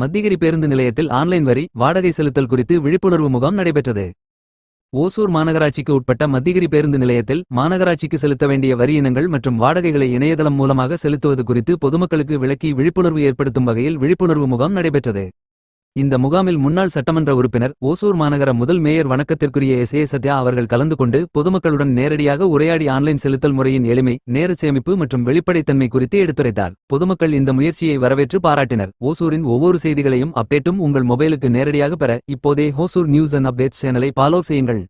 மத்திகிரி பேருந்து நிலையத்தில் ஆன்லைன் வரி வாடகை செலுத்தல் குறித்து விழிப்புணர்வு முகாம் நடைபெற்றது. ஓசூர் மாநகராட்சிக்கு உட்பட்ட மத்திகிரி பேருந்து நிலையத்தில் மாநகராட்சிக்கு செலுத்த வேண்டிய வரி இனங்கள் மற்றும் வாடகைகளை இணையதளம் மூலமாக செலுத்துவது குறித்து பொதுமக்களுக்கு விளக்கி விழிப்புணர்வு ஏற்படுத்தும் வகையில் விழிப்புணர்வு முகாம் நடைபெற்றது. இந்த முகாமில் முன்னாள் சட்டமன்ற உறுப்பினர் ஓசூர் மாநகர முதல் மேயர் வணக்கத்திற்குரிய SA சத்யா அவர்கள் கலந்து கொண்டு பொதுமக்களுடன் நேரடியாக உரையாடி ஆன்லைன் செலுத்தல் முறையின் எளிமை, நேர சேமிப்பு மற்றும் வெளிப்படைத்தன்மை குறித்து எடுத்துரைத்தார். பொதுமக்கள் இந்த முயற்சியை வரவேற்று பாராட்டினர். ஓசூரின் ஒவ்வொரு செய்திகளையும் அப்டேட்டும் உங்கள் மொபைலுக்கு நேரடியாக பெற இப்போதே ஓசூர் நியூஸ் அண்ட் அப்டேட்ஸ் சேனலை ஃபாலோ செய்யுங்கள்.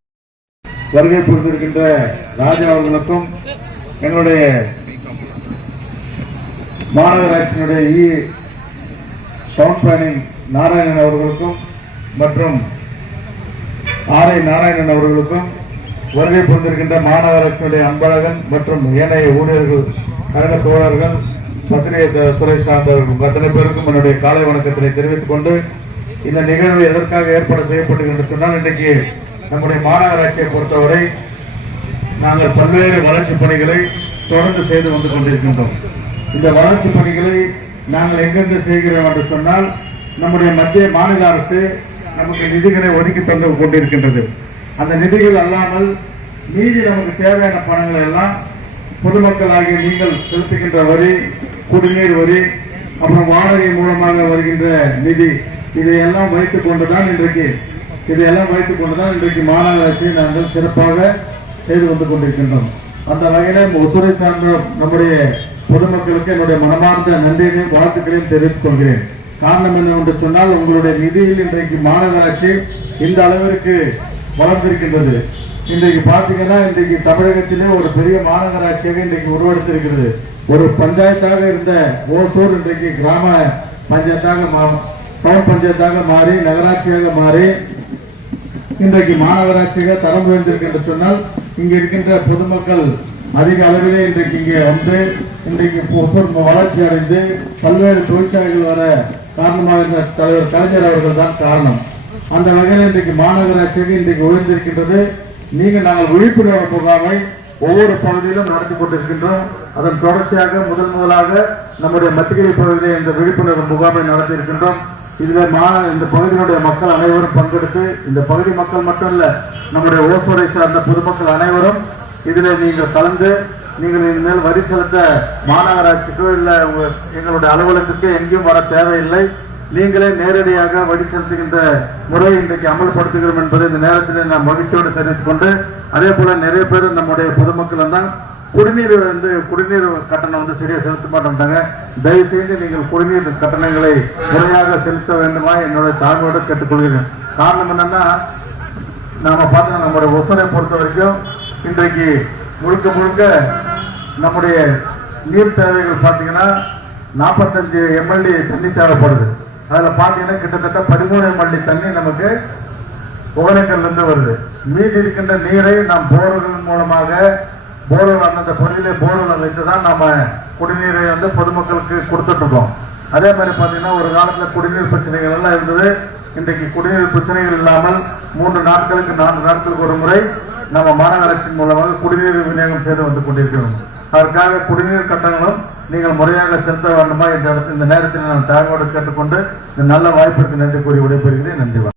வருகை புரிந்திருக்கின்ற ராஜா அவர்களுக்கும் எங்களுடைய மாநகராட்சியினுடைய டவுன் பிளானிங் நாராயணன் அவர்களுக்கும் மற்றும் RI நாராயணன் அவர்களுக்கும் வருகை புரிந்திருக்கின்ற மாநகராட்சியுடைய அன்பழகன் மற்றும் ஏனைய ஊழியர்கள், கழக தோழர்கள், பத்திரிகை துறை சார்ந்தவர்கள் அத்தனை பேருக்கும் என்னுடைய காலை வணக்கத்தினை தெரிவித்துக் கொண்டு இந்த நிகழ்வு எதற்காக ஏற்பாடு செய்யப்பட்டது சொன்னால், இன்றைக்கு நம்முடைய மாநகராட்சியை பொறுத்தவரை நாங்கள் பல்வேறு வளர்ச்சிப் பணிகளை தொடர்ந்து செய்து வந்து கொண்டிருக்கின்றோம். இந்த வளர்ச்சிப் பணிகளை நாங்கள் எங்கெங்கு செய்கிறோம் என்று சொன்னால், நம்முடைய மத்திய மாநில அரசு நமக்கு நிதிகளை ஒதுக்கி தந்து கொண்டிருக்கின்றது. அந்த நிதிகள் அல்லாமல் மீதி நமக்கு தேவையான பணங்கள் எல்லாம் பொதுமக்கள் ஆகிய நீங்கள் செலுத்துகின்ற வரி, குடிநீர் வரி, அப்புறம் வாடகை மூலமாக வருகின்ற நிதி, இதையெல்லாம் வைத்துக் கொண்டுதான் இன்றைக்கு மாநகராட்சியை நாங்கள் சிறப்பாக செய்து வந்து கொண்டிருக்கின்றோம். அந்த வகையில் ஒத்துறை சார்ந்த நம்முடைய பொதுமக்களுக்கு என்னுடைய மனமார்ந்த நன்றியையும் வாழ்த்துக்களையும் தெரிவித்துக் கொள்கிறேன். காரணம் என்னவென்று சொன்னால், உங்களுடைய நிதியில் இன்றைக்கு மாநகராட்சி இந்த அளவிற்கு வளர்ந்திருக்கின்றது. இன்றைக்கு பார்த்தீங்கன்னா, இன்றைக்கு தமிழகத்திலே ஒரு பெரிய மாநகராட்சியாக இன்றைக்கு உருவெடுத்திருக்கிறது. ஒரு பஞ்சாயத்தாக இருந்த ஓசூர் இன்றைக்கு கிராம பஞ்சாயத்தாக, டவுன் பஞ்சாயத்தாக மாறி நகராட்சியாக மாறி இன்றைக்கு மாநகராட்சியாக தரம் உயர்ந்திருக்கு சொன்னால், இங்க இருக்கின்ற பொதுமக்கள் அதிக அளவிலே இன்றைக்கு இங்கே வந்து இன்றைக்கு வளர்ச்சி அடைந்து பல்வேறு தொழிற்சாலைகள் வர காரணமாக தலைவர் கலைஞர் அவர்கள் தான் காரணம். அந்த வகையில் இன்றைக்கு மாநகராட்சியாக இன்றைக்கு உயர்ந்திருக்கின்றது. நாங்கள் விழிப்புணர்வு முகாமை ஒவ்வொரு பகுதியிலும் நடத்தி கொண்டிருக்கின்றோம். அதன் தொடர்ச்சியாக முதலாக நம்முடைய மத்திகிரி பகுதியில் இந்த விழிப்புணர்வு முகாமை நடத்தி இருக்கின்றோம். இதுல இந்த பகுதியினுடைய மக்கள் அனைவரும் பங்கெடுத்து, இந்த பகுதி மக்கள் மட்டும் இல்ல, நம்முடைய ஓசூரை சார்ந்த பொதுமக்கள் அனைவரும் இதில் நீங்கள் கலந்து, நீங்கள் இனிமேல் வரி செலுத்த மாநகராட்சிக்கோ இல்ல எங்களுடைய அலுவலகத்துக்கு எங்கேயும் வர தேவையில்லை. நீங்களே நேரடியாக வரி செலுத்துகின்ற முறை இன்றைக்கு அமல்படுத்துகிறோம் என்பதை இந்த நேரத்தில் நான் மகிழ்ச்சியோடு தெரிவித்துக் கொண்டு, அதே போல நிறைய பேர் நம்முடைய பொதுமக்கள் தான் குடிநீர் கட்டணம் சரியா செலுத்த மாட்டாங்க. தயவு செய்து நீங்கள் குடிநீர் கட்டணங்களை முறையாக செலுத்த வேண்டுமா என்னுடைய தாழ்வோடு கேட்டுக்கொள்கிறேன். காரணம் என்னன்னா, நாம பார்த்தோம் நம்முடைய ஒசூரை பொறுத்த வரைக்கும் இன்றைக்கு முழுக்க நம்முடைய நீர் தேவைகள் பார்த்தீங்கன்னா 45 MLD தண்ணி தேவைப்படுது. அதில் பார்த்தீங்கன்னா கிட்டத்தட்ட 13 MLD தண்ணி நமக்கு ஒகேனக்கல்ல இருந்து வருது. மீதி இருக்கின்ற நீரை நாம் போர்கள் மூலமாக அந்தந்த பகுதியிலே போர்வெல் வைத்துதான் நாம குடிநீரை பொதுமக்களுக்கு கொடுத்துட்டு இருக்கோம். அதே மாதிரி பார்த்தீங்கன்னா ஒரு காலத்தில் குடிநீர் பிரச்சனைகள் எல்லாம் இருந்தது. இன்றைக்கு குடிநீர் பிரச்சனைகள் இல்லாமல் 3 நாட்களுக்கு 4 நாட்களுக்கு ஒரு முறை நம்ம மாநகராட்சியின் மூலமாக குடிநீர் விநியோகம் செய்து வந்து கொண்டிருக்கிறோம். அதற்காக குடிநீர் கட்டணங்களும் நீங்கள் முறையாக செலுத்த வேண்டுமா என்ற இந்த நேரத்தில் நான் தாழ்வோடு கேட்டுக்கொண்டு இந்த நல்ல வாய்ப்பிற்கு நன்றி கூறி விடைபெறுகிறேன். நன்றி.